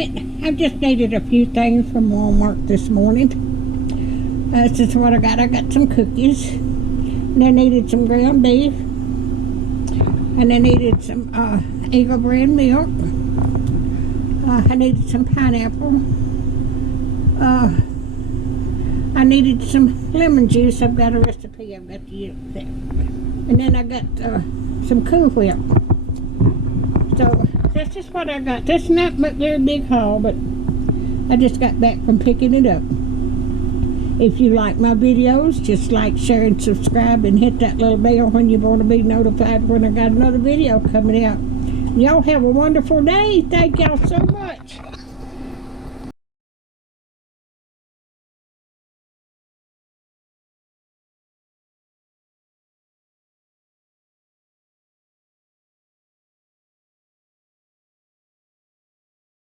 Alright, I've just needed a few things from Walmart this morning. This is what I got. I got some cookies. And I needed some ground beef. And I needed some Eagle brand milk. I needed some pineapple. I needed some lemon juice. I've got a recipe I've got to use there. And then I got some Cool Whip. So that's just what I got. That's not a very big haul, but I just got back from picking it up. If you like my videos, just like, share, and subscribe, and hit that little bell when you want to be notified when I got another video coming out. Y'all have a wonderful day. Thank y'all so much.